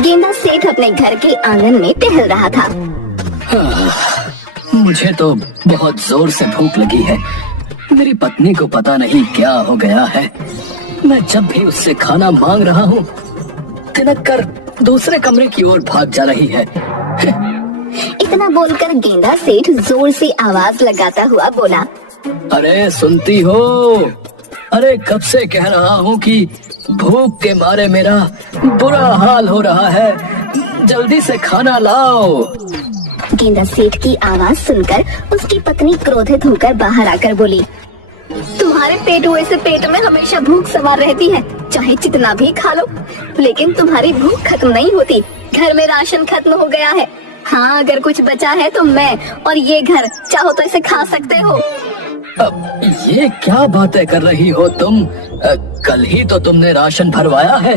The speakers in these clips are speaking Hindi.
गेंदा सेठ अपने घर के आंगन में टहल रहा था। मुझे तो बहुत जोर से भूख लगी है। मेरी पत्नी को पता नहीं क्या हो गया है। मैं जब भी उससे खाना मांग रहा हूँ, तिनक कर दूसरे कमरे की ओर भाग जा रही है। इतना बोलकर गेंदा सेठ जोर से आवाज लगाता हुआ बोला, अरे सुनती हो? अरे कब से कह रहा हूँ कि भूख के मारे मेरा बुरा हाल हो रहा है, जल्दी से खाना लाओ। गेंदा सेठ की आवाज सुनकर उसकी पत्नी क्रोधित होकर बाहर आकर बोली, तुम्हारे पेट हुए से पेट में हमेशा भूख सवार रहती है, चाहे जितना भी खा लो, लेकिन तुम्हारी भूख खत्म नहीं होती। घर में राशन खत्म हो गया है। हाँ, अगर कुछ बचा है तो मैं और ये घर चाहो तो इसे खा सकते हो। अब ये क्या बातें कर रही हो तुम? कल ही तो तुमने राशन भरवाया है।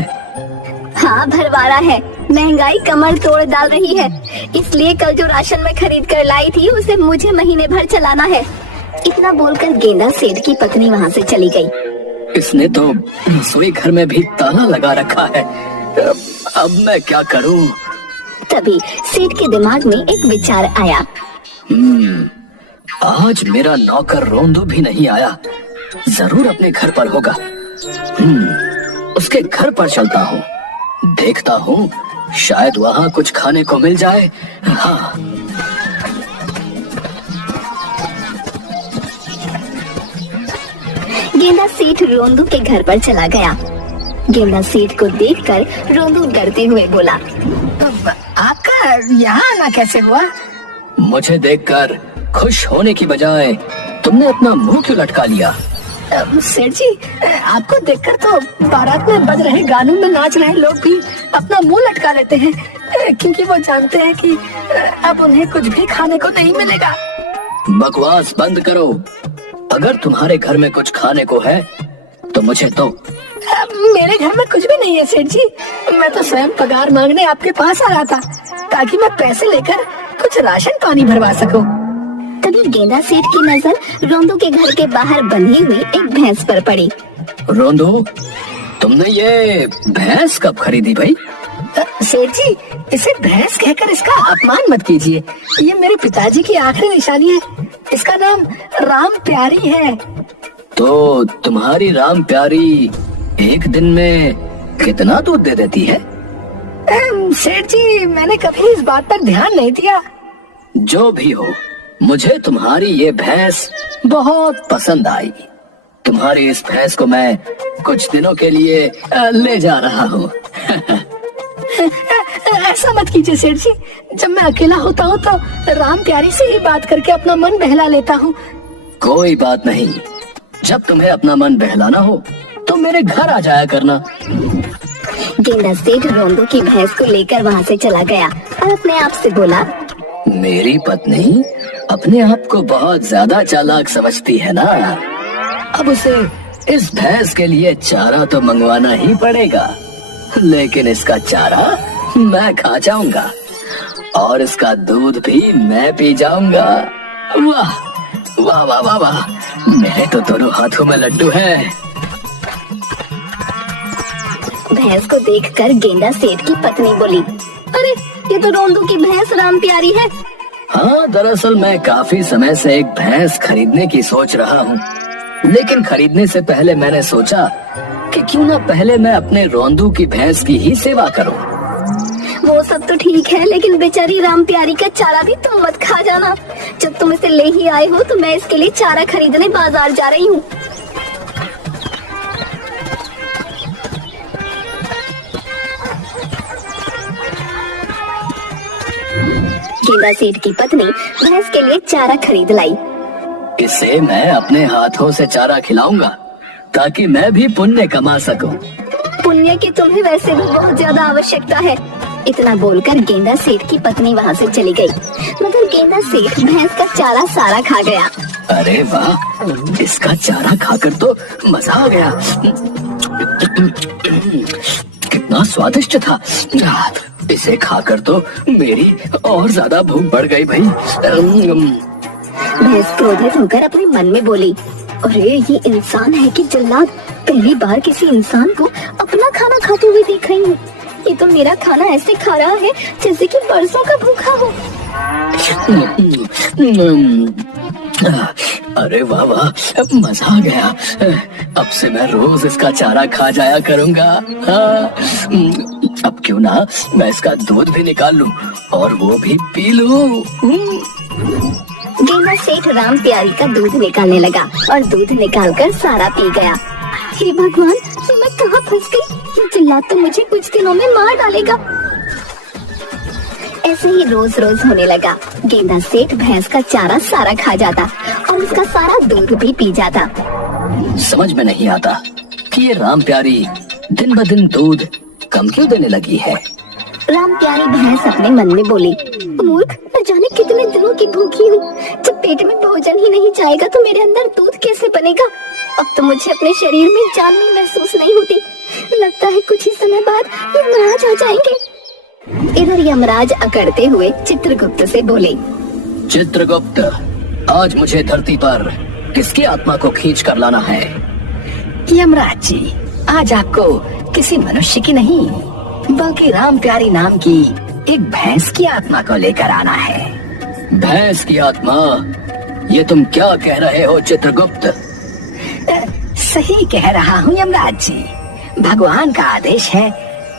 हाँ, भरवाया है। महंगाई कमर तोड़ डाल रही है, इसलिए कल जो राशन मैं खरीद कर लाई थी उसे मुझे महीने भर चलाना है। इतना बोलकर गेंदा सेठ की पत्नी वहाँ से चली गई। इसने तो रसोई घर में भी ताला लगा रखा है। अब मैं क्या करूँ? तभी सेठ के दिमाग में एक विचार आया। आज मेरा नौकर रोंदू भी नहीं आया, जरूर अपने घर पर होगा। उसके घर पर चलता हूँ, देखता हूँ शायद वहाँ कुछ खाने को मिल जाए। हाँ। गेंदा सेठ रोंदू के घर पर चला गया। गेंदा सेठ को देखकर रोंदू डरते हुए बोला, आपका यहाँ आना कैसे हुआ? मुझे देखकर खुश होने की बजाय तुमने अपना मुंह क्यों लटका लिया? सेठ जी, आपको देखकर तो बारात में बज रहे गानों में नाच रहे लोग भी अपना मुंह लटका लेते हैं, क्योंकि वो जानते हैं कि अब उन्हें कुछ भी खाने को नहीं मिलेगा। बकवास बंद करो। अगर तुम्हारे घर में कुछ खाने को है तो मुझे दो। मेरे घर में कुछ भी नहीं है सेठ जी। मैं तो स्वयं पगार मांगने आपके पास आ रहा था ताकि मैं पैसे लेकर कुछ राशन पानी भरवा सकूं। तभी गेंदा सेठ की नजर रोंदू के घर के बाहर बंधी हुई एक भैंस पर पड़ी। रोंदू, तुमने ये भैंस कब खरीदी भाई? सेठ जी, इसे भैंस कहकर इसका अपमान मत कीजिए। ये मेरे पिताजी की आखिरी निशानी है। इसका नाम राम प्यारी है। तो तुम्हारी राम प्यारी एक दिन में कितना दूध दे देती है? सेठ जी, मैंने कभी इस बात पर ध्यान नहीं दिया। जो भी हो, मुझे तुम्हारी ये भैंस बहुत पसंद आई। तुम्हारी इस भैंस को मैं कुछ दिनों के लिए ले जा रहा हूँ। ऐसा मत कीजिए सेठ जी। जब मैं अकेला होता हूँ तो राम प्यारी से ही बात करके अपना मन बहला लेता हूँ। कोई बात नहीं, जब तुम्हें अपना मन बहलाना हो तो मेरे घर आ जाया करना। गेंदा सेठ रोंदू की भैंस को लेकर वहाँ से चला गया और अपने आप से बोला, मेरी पत्नी अपने आप को बहुत ज्यादा चालाक समझती है ना। अब उसे इस भैंस के लिए चारा तो मंगवाना ही पड़ेगा, लेकिन इसका चारा मैं खा जाऊंगा और इसका दूध भी मैं पी जाऊंगा। वाह वाह वाह वाह वाह, मेरे तो दोनों हाथों में लड्डू हैं। भैंस को देखकर गेंदा सेठ की पत्नी बोली, अरे ये तो रोंदू की भैंस राम प्यारी है। हाँ, दरअसल मैं काफी समय से एक भैंस खरीदने की सोच रहा हूँ, लेकिन खरीदने से पहले मैंने सोचा कि क्यों ना पहले मैं अपने रोंदू की भैंस की ही सेवा करूँ। वो सब तो ठीक है, लेकिन बेचारी राम प्यारी का चारा भी तुम मत खा जाना। जब तुम इसे ले ही आए हो तो मैं इसके लिए चारा खरीदने बाजार जा रही हूँ। गेंदा सेठ की पत्नी भैंस के लिए चारा खरीद लाई। इसे मैं अपने हाथों से चारा खिलाऊंगा ताकि मैं भी पुण्य कमा सकूं। पुण्य की तुम्हें वैसे भी बहुत ज्यादा आवश्यकता है। इतना बोलकर गेंदा सेठ की पत्नी वहाँ से चली गई, मगर गेंदा सेठ भैंस का चारा सारा खा गया। अरे वाह, इसका चारा खाकर तो मजा आ गया। कितना स्वादिष्ट था। इसे खाकर तो मेरी और ज्यादा भूख बढ़ गई भाई। भैंस क्रोधित होकर अपने मन में बोली, अरे ये इंसान है कि जल्लाद। पहली बार किसी इंसान को अपना खाना खाते हुए देख रही हूँ। ये तो मेरा खाना ऐसे खा रहा है जैसे कि बरसों का भूखा हो। अरे वाह वाह, मजा आ गया। अब से मैं रोज इसका चारा खा जाया करूंगा। अब क्यों ना मैं इसका दूध भी निकाल लूं और वो भी पी लूं। गेंदा सेठ राम प्यारी का दूध निकालने लगा और दूध निकालकर सारा पी गया। हे भगवान, ये मैं कहाँ फंस गई? ये जिल्लात तो मुझे कुछ दिनों में मार डालेगा। ऐसे ही रोज रोज होने लगा। गेंदा सेठ भैंस का चारा सारा खा जाता और उसका सारा दूध भी पी जाता। समझ में नहीं आता कि ये राम प्यारी दिन ब दिन दूध कम क्यों देने लगी है। राम प्यारी भैंस अपने मन में बोली, मूर्ख, न जाने कितने दिनों की भूखी हूँ। जब पेट में भोजन ही नहीं जाएगा तो मेरे अंदर दूध कैसे बनेगा? अब तो मुझे अपने शरीर में जान भी महसूस नहीं होती। लगता है कुछ ही समय बाद यमराज आ जाएंगे। इधर यमराज अकड़ते हुए चित्रगुप्त से बोले, चित्रगुप्त, आज मुझे धरती पर किसकी आत्मा को खींच कर लाना है? यमराज जी, आज आपको किसी मनुष्य की नहीं बल्कि राम प्यारी नाम की एक भैंस की आत्मा को लेकर आना है। भैंस की आत्मा? ये तुम क्या कह रहे हो चित्रगुप्त? सही कह रहा हूँ यमराज जी। भगवान का आदेश है।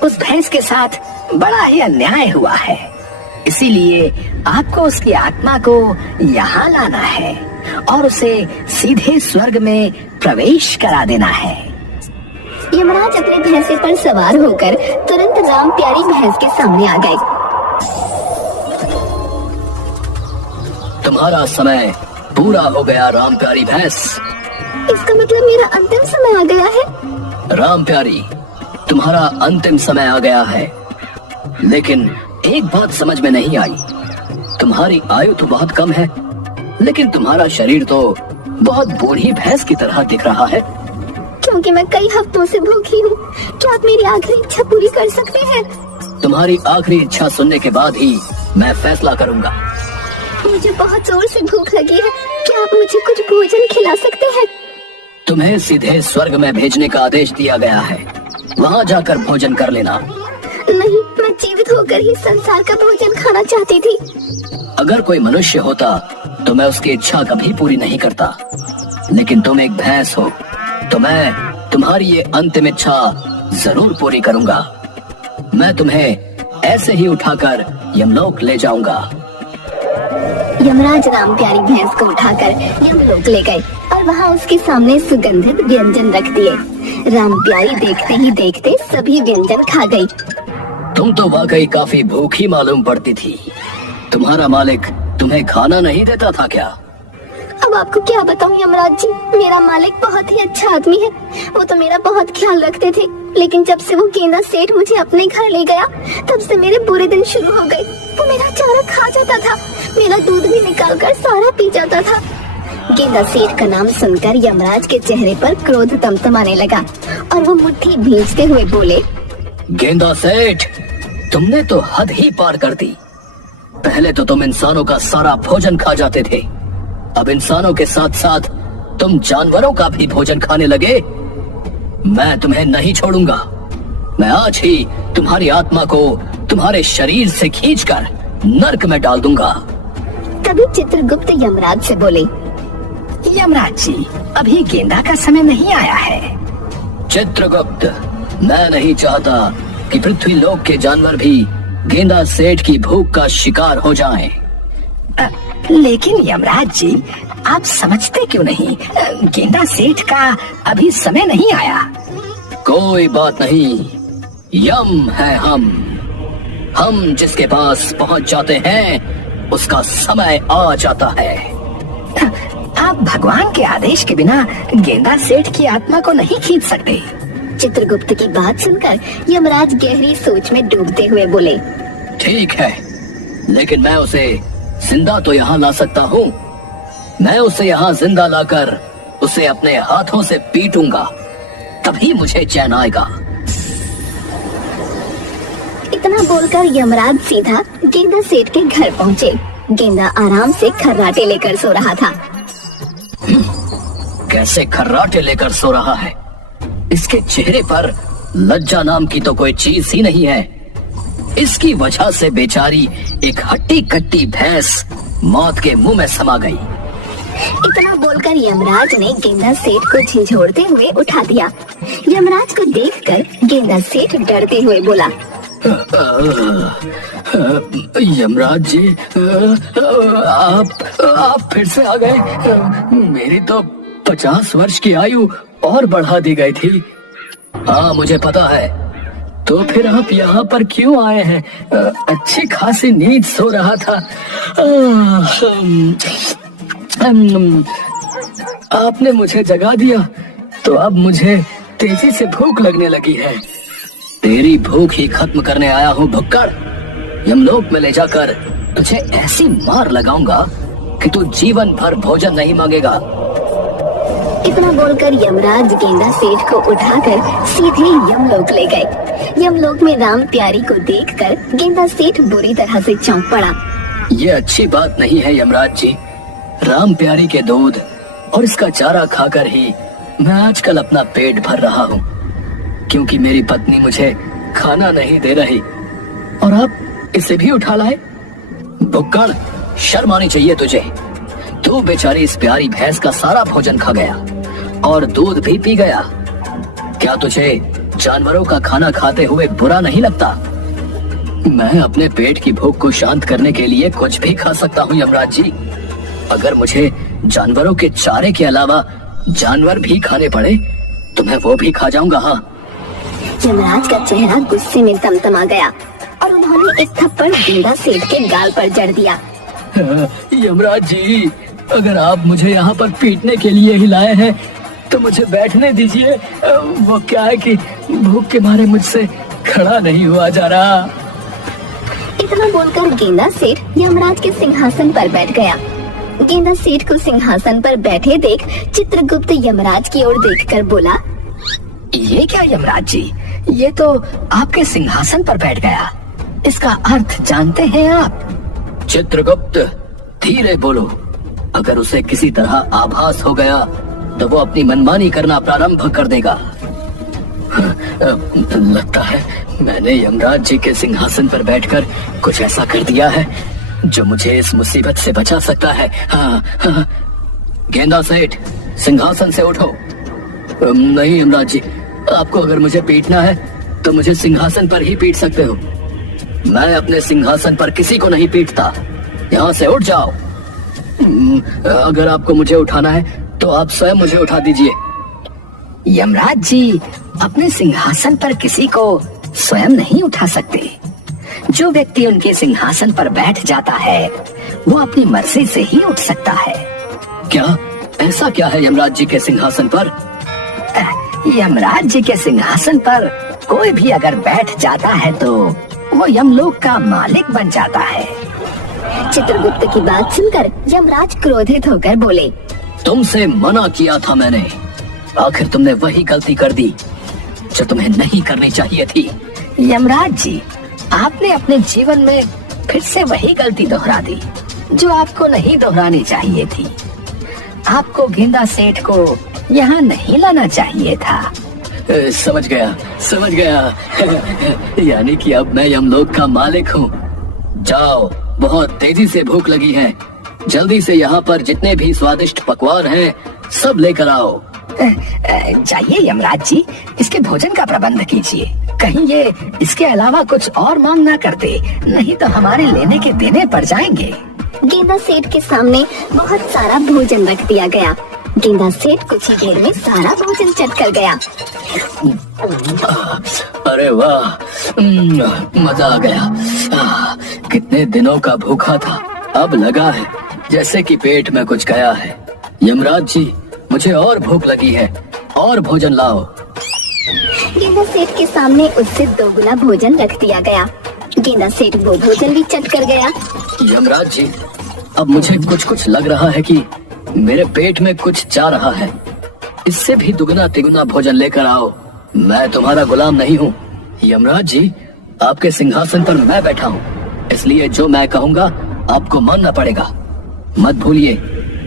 उस भैंस के साथ बड़ा ही अन्याय हुआ है, इसीलिए आपको उसकी आत्मा को यहाँ लाना है और उसे सीधे स्वर्ग में प्रवेश करा देना है। यमराज अपने भैंसे पर सवार होकर तुरंत राम प्यारी भैंस के सामने आ गए। तुम्हारा समय पूरा हो गया राम प्यारी भैंस। इसका मतलब मेरा अंतिम समय आ गया है? राम प्यारी, तुम्हारा अंतिम समय आ गया है, लेकिन एक बात समझ में नहीं आई। तुम्हारी आयु तो बहुत कम है, लेकिन तुम्हारा शरीर तो बहुत बूढ़ी भैंस की तरह दिख रहा है। क्योंकि मैं कई हफ्तों से भूखी हूँ। क्या आप मेरी आखिरी इच्छा पूरी कर सकते हैं? तुम्हारी आखिरी इच्छा सुनने के बाद ही मैं फैसला करूंगा। मुझे बहुत जोर से भूख लगी है। क्या आप मुझे कुछ भोजन खिला सकते हैं? तुम्हें सीधे स्वर्ग में भेजने का आदेश दिया गया है, वहाँ जाकर भोजन कर लेना। नहीं, मैं जीवित होकर ही संसार का भोजन खाना चाहती थी। अगर कोई मनुष्य होता तो मैं उसकी इच्छा कभी पूरी नहीं करता, लेकिन तुम एक भैंस हो तो मैं तुम्हारी ये अंतिम इच्छा जरूर पूरी करूंगा। मैं तुम्हें ऐसे ही उठाकर यमलोक ले जाऊंगा। यमराज राम प्यारी भैंस को उठाकर यमलोक ले गए और वहाँ उसके सामने सुगंधित व्यंजन रख दिए। राम प्यारी देखते ही देखते सभी व्यंजन खा गई। तुम तो वाकई काफी भूखी मालूम पड़ती थी। तुम्हारा मालिक तुम्हें खाना नहीं देता था क्या? अब आपको क्या बताऊं यमराज जी, मेरा मालिक बहुत ही अच्छा आदमी है। वो तो मेरा बहुत ख्याल रखते थे, लेकिन जब से वो गेंदा सेठ मुझे अपने घर ले गया तब से मेरे बुरे दिन शुरू हो गए। वो मेरा चारा खा जाता था, मेरा दूध भी निकाल कर सारा पी जाता था। गेंदा सेठ का नाम सुनकर यमराज के चेहरे पर क्रोध तमतमाने लगा और वो मुट्ठी भींचते हुए बोले, गेंदा सेठ, तुमने तो हद ही पार कर दी। पहले तो तुम इंसानों का सारा भोजन खा जाते थे, अब इंसानों के साथ साथ तुम जानवरों का भी भोजन खाने लगे। मैं तुम्हें नहीं छोड़ूंगा। मैं आज ही तुम्हारी आत्मा को तुम्हारे शरीर से खींचकर नर्क में डाल दूंगा। तभी चित्रगुप्त यमराज से बोले, यमराज जी, अभी गेंदा का समय नहीं आया है। चित्रगुप्त, मैं नहीं चाहता कि पृथ्वी लोक के जानवर भी गेंदा सेठ की भूख का शिकार हो जाएं। लेकिन यमराज जी, आप समझते क्यों नहीं? गेंदा सेठ का अभी समय नहीं आया। कोई बात नहीं, यम है हम जिसके पास पहुंच जाते हैं उसका समय आ जाता है। आप भगवान के आदेश के बिना गेंदा सेठ की आत्मा को नहीं खींच सकते। चित्रगुप्त की बात सुनकर यमराज गहरी सोच में डूबते हुए बोले, ठीक है, लेकिन मैं उसे जिंदा तो यहाँ ला सकता हूँ। मैं उसे यहाँ जिंदा लाकर उसे अपने हाथों से पीटूंगा, तभी मुझे चैन आएगा। इतना बोलकर यमराज सीधा गेंदा सेठ के घर पहुँचे। गेंदा आराम से खर्राटे लेकर सो रहा था। कैसे खर्राटे लेकर सो रहा है? इसके चेहरे पर लज्जा नाम की तो कोई चीज ही नहीं है। इसकी वजह से बेचारी एक हट्टी कट्टी भैंस मौत के मुंह में समा गई। इतना बोलकर यमराज ने गेंदा सेठ को झिझोड़ते हुए उठा दिया। यमराज को देखकर गेंदा सेठ डरते हुए बोला, यमराज जी, आप फिर से आ गए। मेरी तो 50 वर्ष की आयु और बढ़ा दी गई थी। हाँ, मुझे पता है। तो फिर आप यहाँ पर क्यों आए हैं? अच्छी खासी नींद सो रहा था। आपने मुझे जगा दिया तो अब मुझे तेजी से भूख लगने लगी है। तेरी भूख ही खत्म करने आया हूँ भुक्कड़। यमलोक में ले जाकर तुझे ऐसी मार लगाऊंगा कि तू जीवन भर भोजन नहीं मांगेगा। इतना बोलकर यमराज गेंदा सेठ को उठाकर सीधे यमलोक ले गए। यमलोक में राम प्यारी को देखकर गेंदा सेठ बुरी तरह से चौंक पड़ा। ये अच्छी बात नहीं है यमराज जी। राम प्यारी के दूध और इसका चारा खाकर ही मैं आजकल अपना पेट भर रहा हूँ, क्योंकि मेरी पत्नी मुझे खाना नहीं दे रही और आप इसे भी उठा लाए। भुक्कड़, शर्म आनी चाहिए तुझे। तू बेचारी इस प्यारी भैंस का सारा भोजन खा गया और दूध भी पी गया। क्या तुझे जानवरों का खाना खाते हुए बुरा नहीं लगता? मैं अपने पेट की भूख को शांत करने के लिए कुछ भी खा सकता हूँ यमराज जी। अगर मुझे जानवरों के चारे के अलावा जानवर भी खाने पड़े तो मैं वो भी खा जाऊंगा। हाँ। यमराज का चेहरा गुस्से में तमतमा गया और उन्होंने एक थप्पड़ गेंदा सेठ के गाल पर जड़ दिया। यमराज जी, अगर आप मुझे यहाँ पर पीटने के लिए ही लाए हैं तो मुझे बैठने दीजिए। वो क्या है कि भूख के मारे मुझसे खड़ा नहीं हुआ जा रहा। इतना बोलकर गेंदा सेठ यमराज के सिंहासन पर बैठ गया। गेंदा सेठ को सिंहासन पर बैठे देख चित्रगुप्त यमराज की ओर देखकर बोला, ये क्या यमराज जी, ये तो आपके सिंहासन पर बैठ गया। इसका अर्थ जानते हैं आप? चित्रगुप्त, धीरे बोलो। अगर उसे किसी तरह आभास हो गया तो वो अपनी मनमानी करना प्रारंभ कर देगा। लगता है मैंने यमराज जी के सिंहासन पर बैठकर कुछ ऐसा कर दिया है जो मुझे इस मुसीबत से बचा सकता है। हाँ। गेंदा सेठ, सिंहासन से उठो। नहीं यमराज जी, आपको अगर मुझे पीटना है तो मुझे सिंहासन पर ही पीट सकते हो। मैं अपने सिंहासन पर किसी को नहीं पीटता। यहाँ से उठ जाओ। अगर आपको मुझे उठाना है तो आप स्वयं मुझे उठा दीजिए। यमराज जी अपने सिंहासन पर किसी को स्वयं नहीं उठा सकते। जो व्यक्ति उनके सिंहासन पर बैठ जाता है वो अपनी मर्जी से ही उठ सकता है। क्या ऐसा क्या है यमराज जी के सिंहासन पर? यमराज जी के सिंहासन पर कोई भी अगर बैठ जाता है तो वो यमलोक का मालिक बन जाता है। चित्रगुप्त की बात सुनकर यमराज क्रोधित होकर बोले, तुमसे मना किया था मैंने। आखिर तुमने वही गलती कर दी जो तुम्हें नहीं करनी चाहिए थी। यमराज जी, आपने अपने जीवन में फिर से वही गलती दोहरा दी जो आपको नहीं दोहरानी चाहिए थी। आपको गेंदा सेठ को यहाँ नहीं लाना चाहिए था। समझ गया। यानी कि अब मैं यमलोक का मालिक हूँ। जाओ, बहुत तेजी से भूख लगी है। जल्दी से यहाँ पर जितने भी स्वादिष्ट पकवान हैं सब लेकर आओ। जाइए यमराज जी, इसके भोजन का प्रबंध कीजिए। कहीं ये इसके अलावा कुछ और मांग ना करते, नहीं तो हमारे लेने के देने पड़ जाएंगे। गेंदा सेठ के सामने बहुत सारा भोजन रख दिया गया। गेंदा सेठ कुछ ही देर में सारा भोजन चट कर गया। अरे वाह, मजा आ गया। कितने दिनों का भूखा था, अब लगा है जैसे कि पेट में कुछ गया है। यमराज जी, मुझे और भूख लगी है, और भोजन लाओ। गेंदा सेठ के सामने उससे दोगुना भोजन रख दिया गया। गेंदा सेठ वो भोजन भी चट कर गया। यमराज जी, अब मुझे कुछ लग रहा है कि मेरे पेट में कुछ जा रहा है। इससे भी दुगना तिगुना भोजन लेकर आओ। मैं तुम्हारा गुलाम नहीं हूँ। यमराज जी, आपके सिंहासन पर मैं बैठा हूँ, इसलिए जो मैं कहूँगा आपको मानना पड़ेगा। मत भूलिए,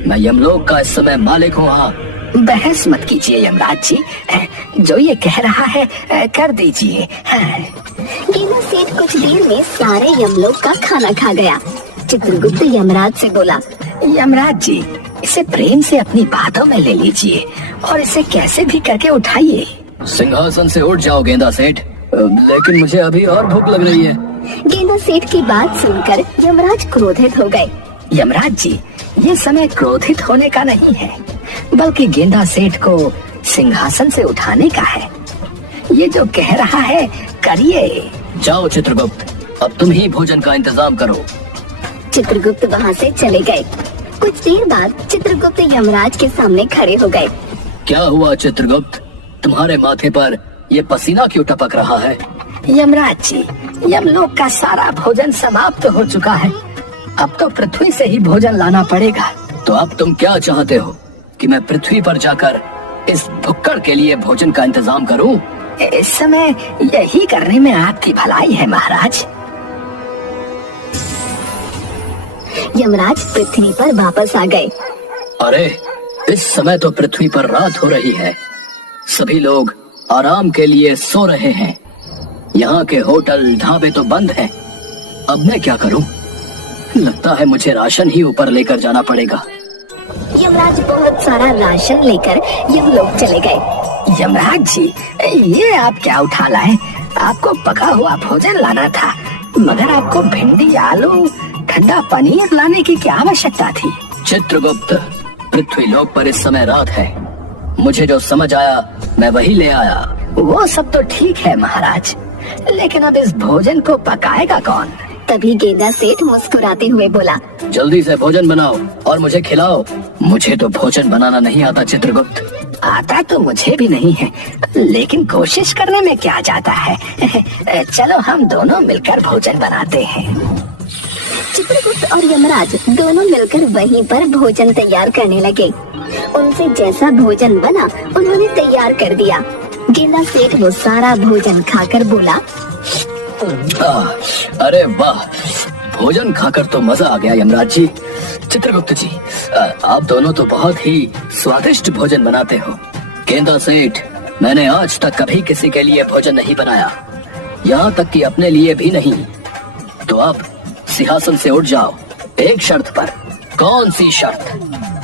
मैं यमलोक का इस समय मालिक हूँ। हाँ, बहस मत कीजिए यमराज जी, जो ये कह रहा है कर दीजिए। गेंदा सेठ कुछ देर में सारे यमलोक का खाना खा गया। चित्रगुप्त यमराज से बोला, यमराज जी, इसे प्रेम से अपनी बातों में ले लीजिए और इसे कैसे भी करके उठाइए। सिंहासन से उठ जाओ गेंदा सेठ, लेकिन मुझे अभी और भूख लग रही है। गेंदा सेठ की बात सुनकर यमराज क्रोधित हो गए। यमराज जी, ये समय क्रोधित होने का नहीं है, बल्कि गेंदा सेठ को सिंहासन से उठाने का है। ये जो कह रहा है करिए। जाओ चित्रगुप्त, अब तुम ही भोजन का इंतजाम करो। चित्रगुप्त वहाँ से चले गए। कुछ देर बाद चित्रगुप्त यमराज के सामने खड़े हो गए। क्या हुआ चित्रगुप्त, तुम्हारे माथे पर ये पसीना क्यों टपक रहा है? यमराज जी, यमलोक का सारा भोजन समाप्त हो चुका है, अब तो पृथ्वी से ही भोजन लाना पड़ेगा। तो अब तुम क्या चाहते हो कि मैं पृथ्वी पर जाकर इस भुक्कड़ के लिए भोजन का इंतजाम करूं? इस समय यही करने में आपकी भलाई है महाराज। यमराज पृथ्वी पर वापस आ गए। अरे, इस समय तो पृथ्वी पर रात हो रही है, सभी लोग आराम के लिए सो रहे हैं, यहाँ के होटल ढाबे तो बंद हैं। अब मैं क्या करूं? लगता है मुझे राशन ही ऊपर लेकर जाना पड़ेगा। यमराज बहुत सारा राशन लेकर यमलोक चले गए। यमराज जी, ये आप क्या उठा लाए? आपको पका हुआ भोजन लाना था, मगर आपको भिंडी, आलू, ठंडा पनीर लाने की क्या आवश्यकता थी? चित्रगुप्त, पृथ्वी लोक पर इस समय रात है, मुझे जो समझ आया मैं वही ले आया। वो सब तो ठीक है महाराज, लेकिन अब इस भोजन को पकाएगा कौन? तभी गेंदा सेठ मुस्कुराते हुए बोला, जल्दी से भोजन बनाओ और मुझे खिलाओ। मुझे तो भोजन बनाना नहीं आता चित्रगुप्त। आता तो मुझे भी नहीं है, लेकिन कोशिश करने में क्या जाता है। चलो हम दोनों मिलकर भोजन बनाते हैं। चित्रगुप्त और यमराज दोनों मिलकर वहीं पर भोजन तैयार करने लगे। उनसे जैसा भोजन बना उन्होंने तैयार कर दिया। गेंदा सेठ वो सारा भोजन खाकर बोला, अरे वाह, भोजन खाकर तो मजा आ गया यमराज जी। चित्रगुप्त जी, आप दोनों तो बहुत ही स्वादिष्ट भोजन बनाते हो। गेंदा सेठ, मैंने आज तक कभी किसी के लिए भोजन नहीं बनाया, यहाँ तक कि अपने लिए भी नहीं। तो आप सिंहासन से उठ जाओ, एक शर्त पर। कौन सी शर्त?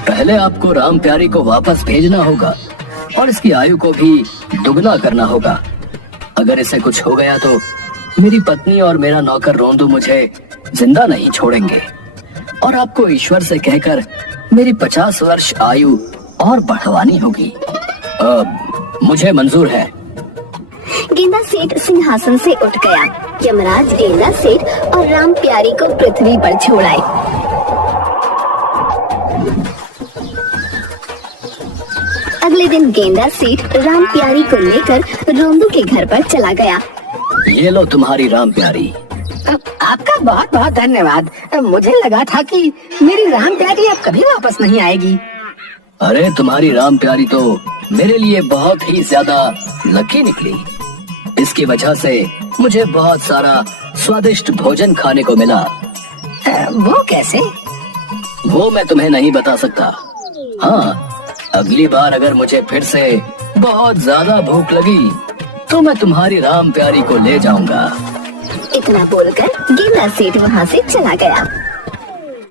पहले आपको राम प्यारी को वापस भेजना होगा और इसकी आयु को भी दुगना करना होगा। अगर इसे कुछ हो गया तो मेरी पत्नी और मेरा नौकर रोंदू मुझे जिंदा नहीं छोड़ेंगे, और आपको ईश्वर से कहकर मेरी 50 वर्ष आयु और बढ़वानी होगी। मुझे मंजूर है। गेंदा सेठ सिंहासन से उठ गया। यमराज गेंदा सेठ और राम प्यारी को पृथ्वी पर छोड़ आए। अगले दिन गेंदा सेठ राम प्यारी को लेकर रोंदू के घर पर चला गया। ये लो तुम्हारी राम प्यारी। आपका बहुत बहुत धन्यवाद। मुझे लगा था कि मेरी राम प्यारी अब कभी वापस नहीं आएगी। अरे, तुम्हारी राम प्यारी तो मेरे लिए बहुत ही ज्यादा लकी निकली। इसकी वजह से मुझे बहुत सारा स्वादिष्ट भोजन खाने को मिला। वो कैसे? वो मैं तुम्हें नहीं बता सकता। हाँ, अगली बार अगर मुझे फिर से बहुत ज्यादा भूख लगी तो मैं तुम्हारी राम प्यारी को ले जाऊंगा। इतना बोलकर गेंदा सेठ वहाँ से चला गया।